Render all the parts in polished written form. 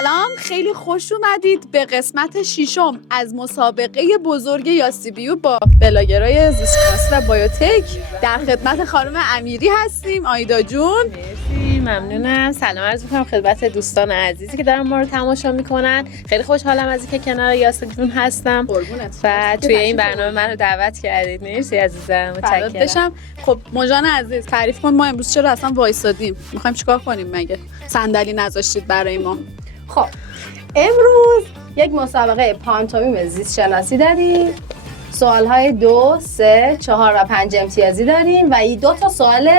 سلام، خیلی خوش اومدید به قسمت ششم از مسابقه بزرگ یاسیبیو با بلاگرای زیستشناسی و بایوتک. در خدمت خانم امیری هستیم. آیدا جون مرسی، ممنونم. سلام عرض می‌کنم خدمت دوستان عزیزی که دارن ما رو تماشا میکنن. خیلی خوشحالم از اینکه کنار یاسر جون هستم و توی این برنامه منو دعوت کردید. مرسی عزیزم، متشکرم. خب موجان عزیز، تعریف کن ما امروز چرا اصلا وایسادیم؟ می‌خوایم چیکار کنیم؟ مگه صندلی نذاشتید برای ما؟ خب امروز یک مسابقه پانتومیم زیست شناسی داریم. سوال‌های 2، 3، 4 و 5 امتیازی داریم و این 2 تا سوال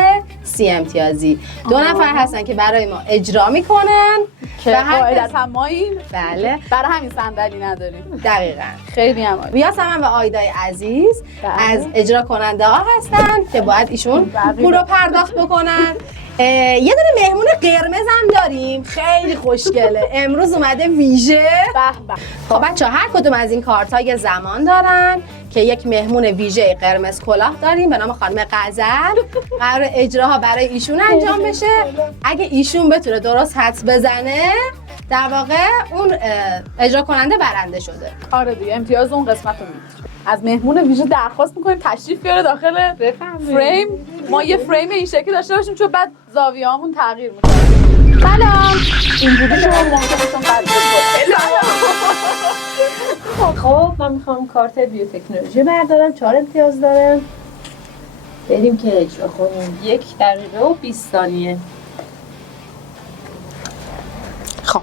30 امتیازی. 2 نفر هستن که برای ما اجرا میکنن که قاعدتاً ماییم. بله، برای همین صندلی نداریم. دقیقاً. خیلی هم میاسم و آیدای عزیز از اجرا کننده ها هستن که باید ایشون پول رو پرداخت بکنن. یه دونه مهمون قرمز هم داریم، خیلی خوشگله. امروز اومده ویژه. خب بچه‌ها هر کدوم از این کارت‌ها یه زمان دارن که یک مهمون ویژه قرمز کلاه داریم به نام خانم غزل. قرار اجراها برای ایشون انجام بشه. اگه ایشون بتونه درست حدس بزنه در واقع اون اجرا کننده برنده شده. آره دیگه، امتیاز اون قسمت رو می‌گیره. از مهمون ویژه درخواست می‌کنیم تشریف بیاره داخل فریم. ما یه فریم این شکلی داشته باشیم چون بعد زاویه‌هامون تغییر می‌کنه. سلام. اینجوری شما ممکنه خب من میخوام کارت بیوتکنولوژی بردارم. 4 امتیاز دارم. بریم که اجرا کنیم. 1 دقیقه و 20 ثانیه. خب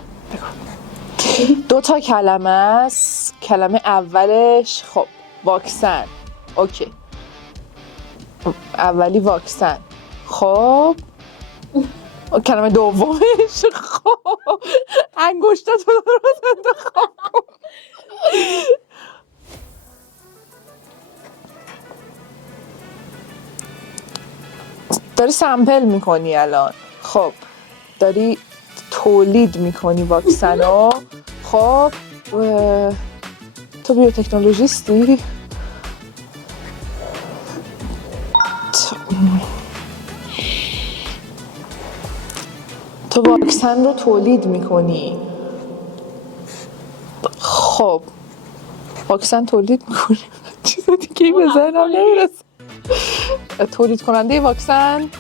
2 تا کلمه است. کلمه اولش خب واکسن. اوکی، اولی واکسن. خب کلمه دومش خب انگشتاتو درست انتخاب کن. داری سمپل میکنی الان. خب داری تولید میکنی واکسنو. خب تو بیوتکنولوژیستی؟ تو واکسن رو تولید میکنی. خب واکسن تولید میکنی. چیز دیگه به ذهنم نمیرسه. تولید کننده واکسن.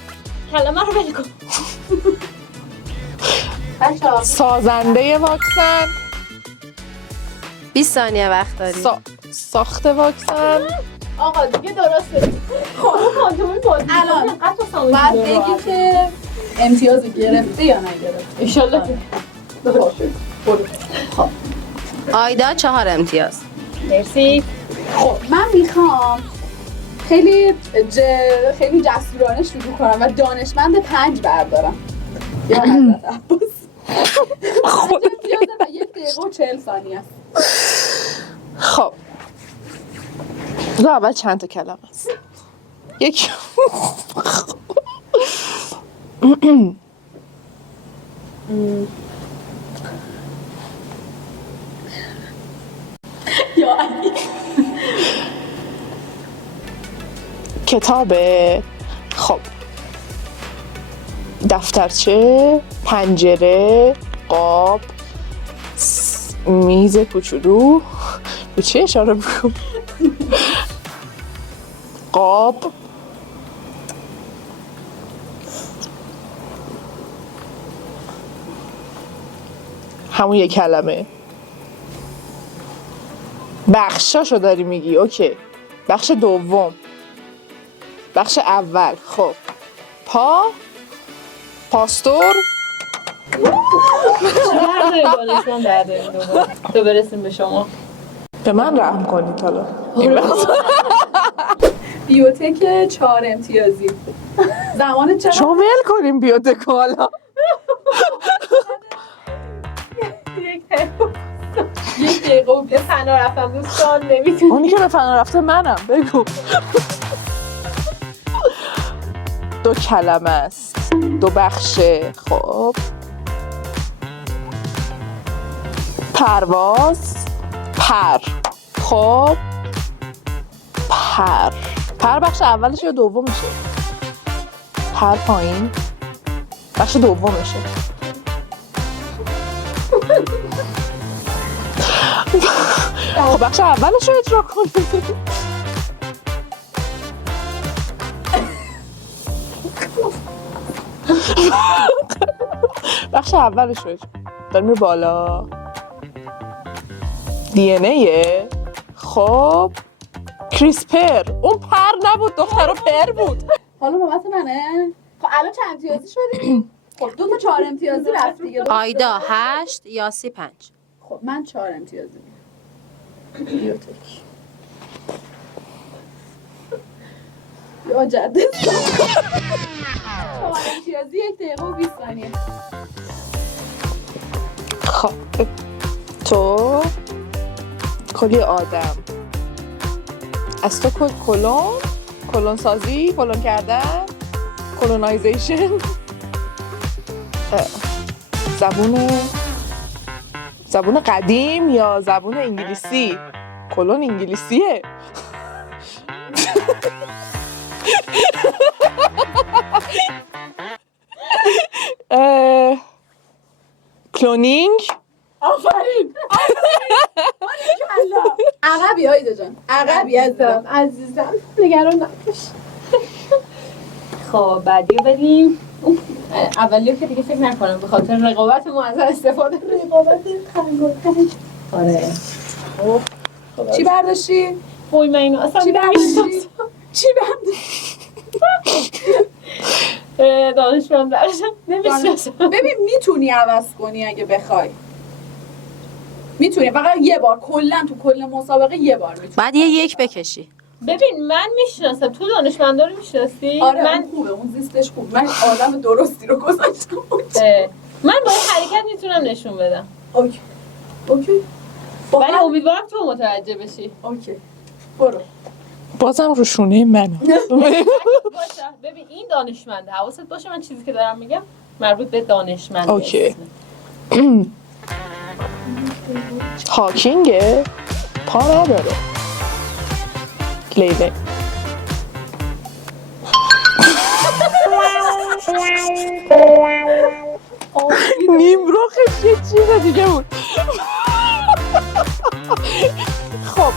کلمه رو بگو. سازنده واکسن. 20 ثانیه وقت داری. ساخت واکسن. آقا دیگه درسته. خب پانتومیم بازی الان بعد بگی که امتیاز گرفته یا نگرفته. انشالله خب آیدا 4 امتیاز. مرسی. خب من میخوام خیلی جسورانه شروع کنم و دانشمند 5 بردارم. یا حضرت عباس. خب امتیازه و 1 دقیقه و 40 ثانیه است. خب اول چند تا کلمه است؟ یک کتابه. خب دفترچه، پنجره، قاب، میز کوچولو. به چی اشاره میکنم؟ قاب، همون یک کلمه. بخشاشو داری میگی. اوکی، بخش دوم، بخش اول. خب پاستور. دانشمند برداریم دوباره تو برسیم به شما. به من رحم کنید حالا. بیوتک 4 امتیازی. زمان چقدر؟ شما ول کنیم بیوتک حالا. 1 دقیقه و به فنا رفتم دوستان. نمیتونی. اونی که به فنا رفته منم. بگو. 2 کلمه است، 2 بخشه. خب پرواز، پر. خب پر بخش اولش یا دومشه؟ پر پایین بخش دومشه. خب بخش اولش رو اجرا کنید. بخش اولش رو اجرا داریم میره بالا. DNA. خب کریسپر. اون پر نبود دختر، پر بود. حالا نوبت منه. خب الان چند امتیازی شدیم؟ خب 2 تا 4 امتیازی رفت دیگه. آیدا 8 یاسی 5. خب من 4 امتیازی بیوتک. یا جده 4 امتیازی 1 دقیقه و 20 ثانیه. خب تو کلی آدم از تو کلون سازی، کلون کردن، کلونایزیشن، زبون قدیم یا زبون انگلیسی. کلون انگلیسیه. کلونینگ. آفرین. عقبی آیدا جان، عقبی عزیزم نگران نباش. خب بعدی بریم. اولیو که دیگه فکر نکنم به خاطر رقابت ما از استفاده رقابت تنگ‌تنگ. آره. چی برداشتی؟ وای من اینو اصلا چی برداشتی؟ چی برداشتی؟ دانشمند درشم نمیشناسم. ببین میتونی عوض کنی اگه بخوای. میتونی فقط یه بار، کلا تو کل مسابقه یه بار میتونی. بعد یه 1 بکشی. ببین من میشناسم، تو دانشمندا رو میشناسی؟ آره من اون خوبه، اون زیستش خوب. من آدم درستی رو گذاشتم. من با حرکت میتونم نشون بدم. اوکی. ولی امیدوارم تو متوجه بشی. اوکی. برو. بازم رو شونه منو. باشه. ببین این دانشمنده، حواست باشه من چیزی که دارم میگم مربوط به دانشمنده. اوکی. هاکینگه؟ پا نداره. لیله. نیمروخش یه چیز دیگه بود. خب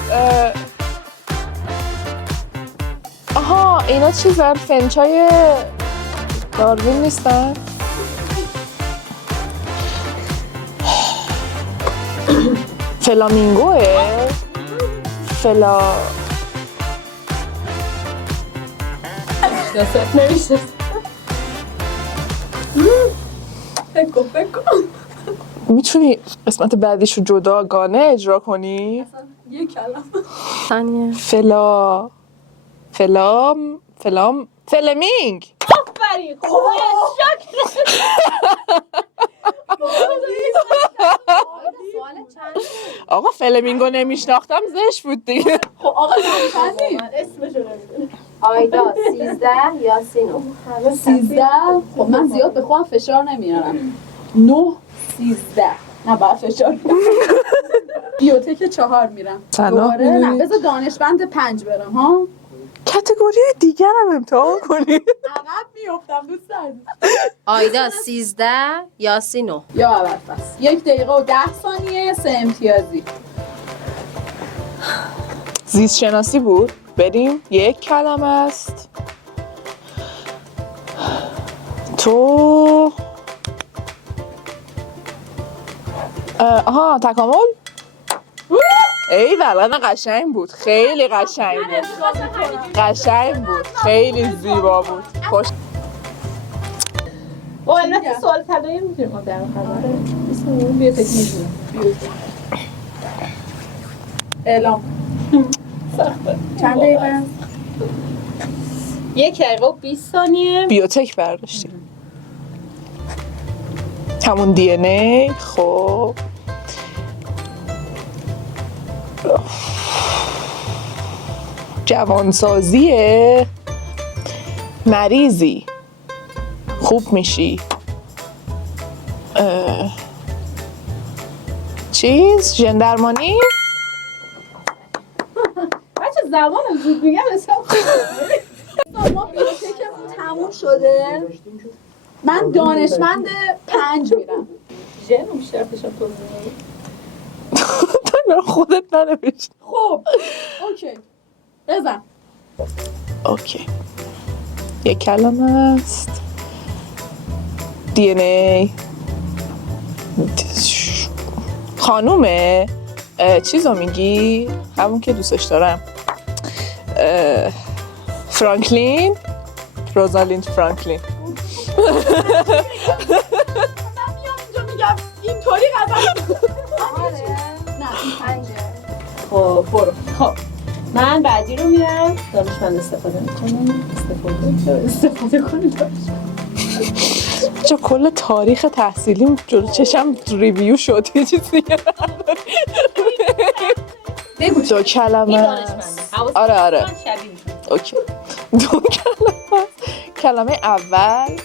آها اینا چیزن؟ فنچای داروین نیستن؟ فلامینگوه؟ نمیشناسم. فکر کن. میتونی قسمت بعدیشو جداگانه اجرا کنی؟ اصلا یه کلمه. ثانیه. فلمینگ. آفرین. خدای شکر. آقا فلمینگو نمیشناختم زشت بود دیگه. خب آقا چندی؟ اسمشو نمیدونم. آیدا 13 یاسی 9. 13. خب من زیاد به خودم فشار نمیارم. 9 13. نه با فشار. بیوتک 4 میرم. دوباره نه بذار دانشمند 5 برم ها. کاتگوری دیگر هم امتحان کنی. عقب میافتم دوستان. آیدا 13 یاسی 9. یا اول پس 1 دقیقه و 10 ثانیه 3 امتیازی. زیست شناسی بود. بریم. 1 کلمه است. تو آها تکامل. ای والا قشنگ بود، خیلی قشنگ بود، خیلی زیبا بود. خوش. و البته سوال طلایی میتونیم ما در خبره. اسم بیوتک میدونم. اعلام. سخته. چند دقیقه است؟ 1 دقیقه و 20 ثانیه. بیوتک برداشتیم. همون دی ان ای. خب جوانسازیه. مریضی خوب میشی. چیز ژندرمانی. بچه زبانم زود میگم حساب ما بیوتکمون تموم شده. من دانشمند 5 میرم. اکسیژن رو بیشتر فشار توضیح میدی. تا خودت ننوشت. خب اوکی بزن. اوکی یک کلمه است. DNA خانومه چیزو میگی؟ همون که دوستش دارم. فرانکلین، روزالیند فرانکلین. من میام اینجا میگم اینطوری غذا نه این پنجه. خب برو. خب من بعدی رو میرم. دانشمند استفاده میکنم. استفاده کنیم چه کل تاریخ تحصیلیم جلو چشم ریویو شد. یه چیز دیگه بگو دو کلمه است. آره اوکی. دو کلمه است. کلمه اول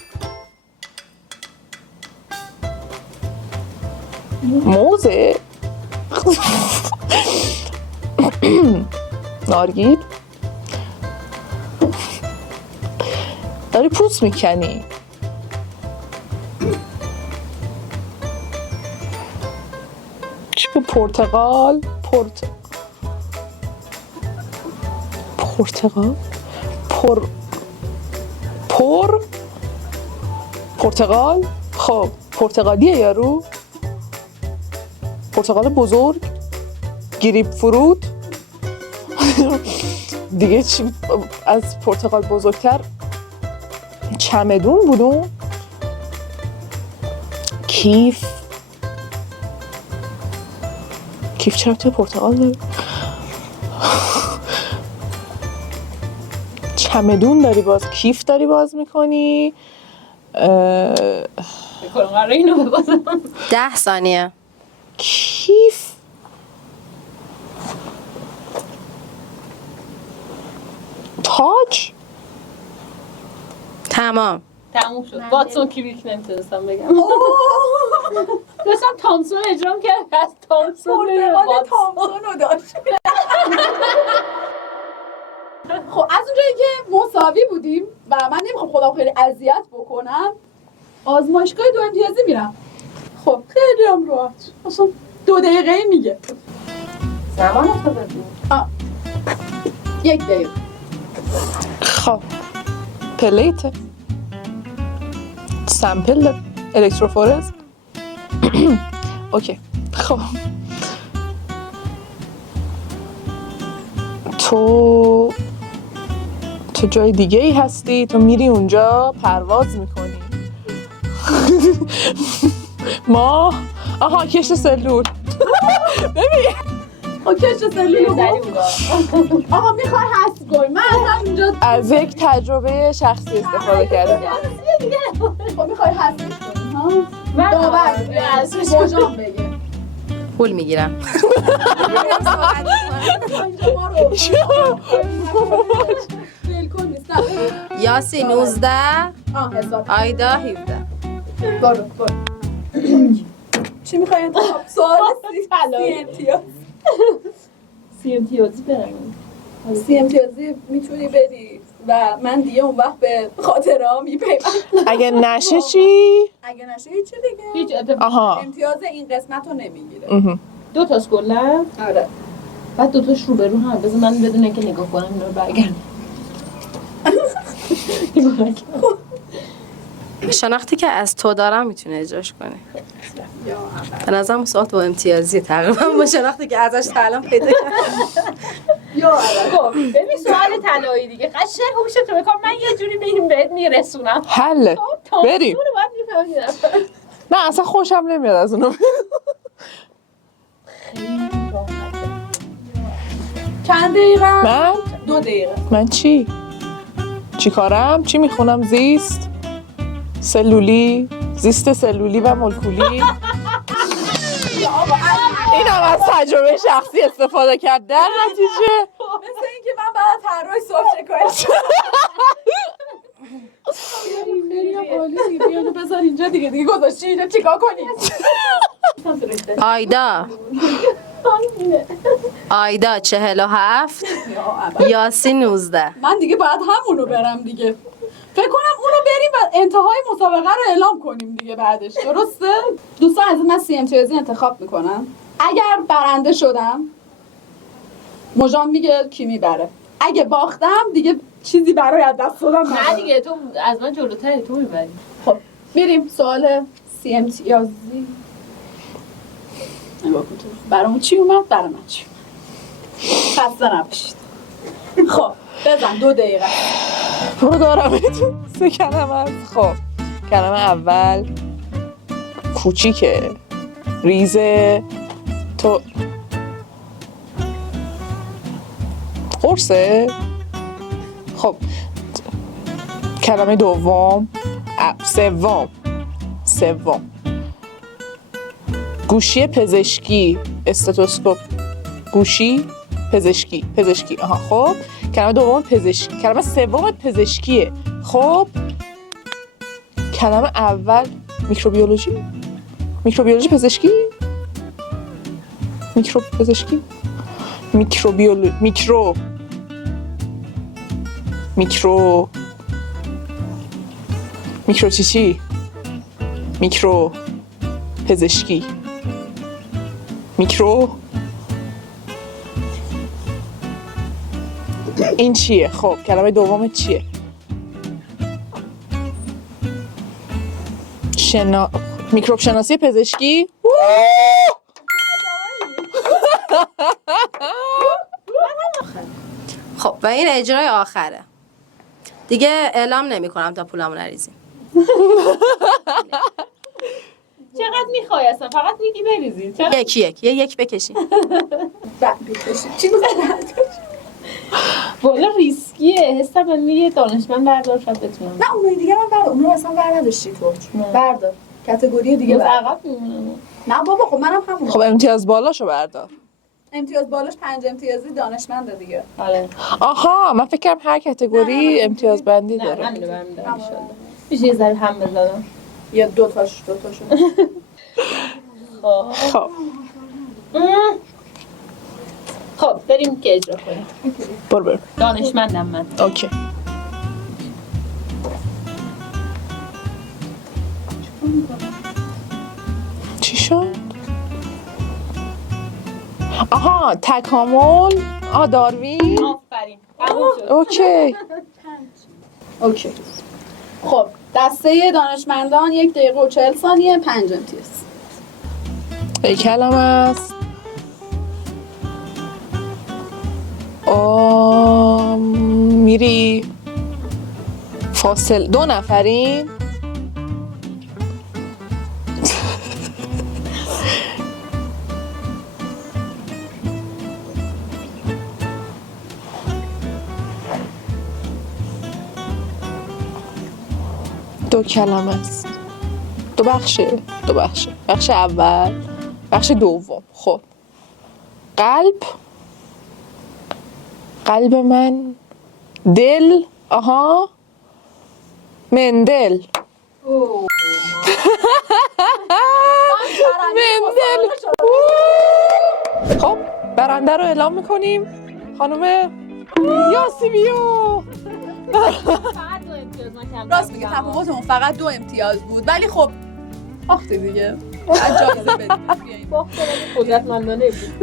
موزه. نارگیل داری پوست میکنی. چی به پرتقال پرتقال پرتقال. خب پرتقالیه یارو. پرتقال بزرگ، گریپ فروت. دیگه چی از پرتقال بزرگتر؟ چمدون بودون. کیف چرا توی پرتقال داری؟ چمدون داری باز، کیف داری باز میکنی. بکنم قرار اینو ببازم. 10 ثانیه. کیف تاج. تمام. تموم شد. واتسون کریک نمیتونستم بگم. داشتم تامسون اجرام کرد از تامسون رو داشت. خب از اونجایی که مساوی بودیم و من نمیخوام خودم خیلی اذیت بکنم آزمایشگاه 2 امتیازی میرم. خب خیلی هم راحت اصلا 2 دقیقه میگه. زمان تو ببین. 1 دقیقه. خب پلیت سمپل الکتروفورز. اوکی خب تو جای دیگه ای هستی. تو میری اونجا پرواز میکنی. ما آها کشت سلول. ببین کشت سلول آقا میخوای حذف کنی. من اصلا اینجا از یک تجربه شخصی استفاده کردم. خب میخوای حذفش کنی ها؟ داور مجام بگه پول میگیرم. اینجا ما رو بالکل نیست. یاسی 19. حساب آیدا 17. برو چی میخوای انتخاب؟ سوال 30 امتیاز. 30 امتیازی برم. 30 امتیازی میتونی بدی و من دیگه اون وقت به خاطره ها میپیوندم. اگه نشه چی؟ اگه نشه هیچی دیگه. هیچ اتفاق. آها امتیاز این قسمت رو نمیگیره. 2 تاست کلا. آره بعد 2 تاش رو به رو هم. بذار من بدون اینکه نگاه کنم اینا رو برگردم. شناختی که از تو دارم میتونه اجراش کنه. به نظرم سوال 2 امتیازی تقریبا با شناختی که ازش تا الان پیدا کردم. خب ببین سوال طلایی دیگه. قشنگ هوشتو بکن. من یه جوری بهت میرسونم. حله بریم. رو باید میفهمیدم. نه اصلا خوشم نمیاد از اونو. چند دقیقه؟ من 2 دقیقه. من چی کارم؟ چی میخونم؟ زیست سلولی، زیست سلولی و مولکولی. این هم از تجربه شخصی استفاده کرد. در نتیجه مثل اینکه من بعد طراحی سفره کنم. بریم بذار اینجا دیگه گذاشتی اینجا چیکار کنی؟ آیدا 47. یاسی 19. من دیگه باید همونو برم دیگه. فکر کنم اونو بریم و انتهای مسابقه رو اعلام کنیم دیگه بعدش. درسته؟ دوستان عزیز، من سی امتیازی انتخاب میکنم. اگر برنده شدم مژان میگه کی میبره. اگه باختم دیگه چیزی برای از دست دادم نه دیگه تو از من جلوتری، تو میبری. خب بریم سوال سی امتیازی. برامون چی اومد؟ برای من چی اومد؟ خسته نباشید. خب بزن 2 دقیقه. رو دارم 3 کلمه است. خب کلمه اول کوچیکه، ریزه، تو قرصه. خب کلمه دوم سوم گوشی پزشکی، استتوسکوپ. گوشی پزشکی. آها. خب کلمه دوم پزشکی، کلمه سوم پزشکیه. خب کلمه اول میکروبیولوژی پزشکی، میکرو پزشکی، این چیه؟ خب کلمه دوم چیه؟ میکروب شناسی پزشکی. خب و این اجرای آخره دیگه. اعلام نمی کنم تا پولمو نریزیم. چقدر میخوای اصلا؟ فقط میگی بریزین. یک بکشین. چی میخواد؟ والا ریسکیه. حسم من میگه دانشمند بردار شاید بتونم. نه اونای دیگه من بردار. اونو اصلا نداشتی تو. بردار. کاتگوری دیگه باز بردار. عقب میمونم. نه بابا خب منم همون. خب امتیاز بالاشو بردار. امتیاز بالاش 5 امتیازی دانشمنده دیگه. آره. آها من فکر کردم هر کاتگوری امتیاز بندی نه داره. همینو برمی‌دارم ان شاءالله. میشه یه ذره هم بزنم. یا دوتاشو. خب خب بریم که اجرا کنیم. برو. دانشمندم من. اوکی. چی شد؟ آها تکامل. داروین. آفرین. تموم شد. اوکی. خب دسته دانشمندان 1 دقیقه و 40 ثانیه 5 امتیاز. یک کلمه است. میری فاصل 2 نفرین. دو کلمه است. دو بخشه. بخش اول، بخش دوم. خب قلب من، دل. آها مندل. مندل. خب برنده رو اعلام میکنیم. خانم یاسیمیو. فقط 2 امتیاز من کم. راست میگه تفاوتمون فقط 2 امتیاز بود ولی خب باختی دیگه. از جایزه بدید. قدرتمندانه بود.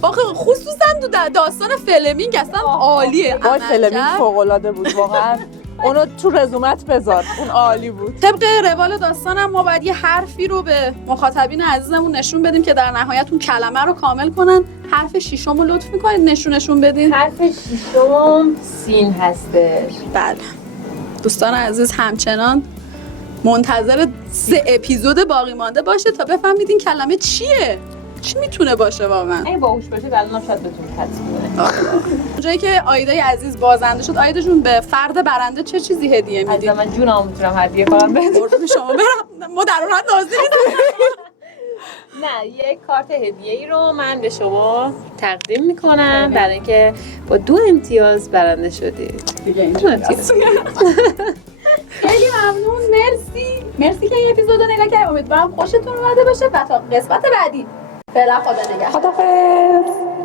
باخت خصوصا تو داستان فلمینگ اصلا عالیه. وای فلمینگ فوق‌العاده بود واقعا. اونو تو رزومت بذار، اون عالی بود. طبق روال داستانم ما باید یه حرفی رو به مخاطبین عزیزمون نشون بدیم که در نهایت اون کلمه رو کامل کنن. حرف ششم رو لطف می‌کنید نشون بدین. حرف ششم سین هستش. بله دوستان عزیز همچنان منتظر 3 اپیزود باقی مانده باشه تا بفهمید این کلمه چیه، چی میتونه باشه واقعا. اگه باهوش باشید الان شاید بتونید حدس بزنید. جایی که آیدای عزیز بازنده شد، آیدا جون به فرد برنده چه چیزی هدیه میدی؟ از من جونم میتونم هدیه کنم بهتون. قربون شما برم، ما در اون حد نازی نه یک کارت هدیه‌ای رو من به شما تقدیم میکنم برای اینکه با 2 امتیاز برنده شدید. دیگه اینجا 2 امتیاز. خیلی ممنون، مرسی که این اپیزود رو نگاه کردید. امیدوارم خوشتون اومده باشه و تا قسمت بعدی فعلا خدا نگهدار. خداحافظ.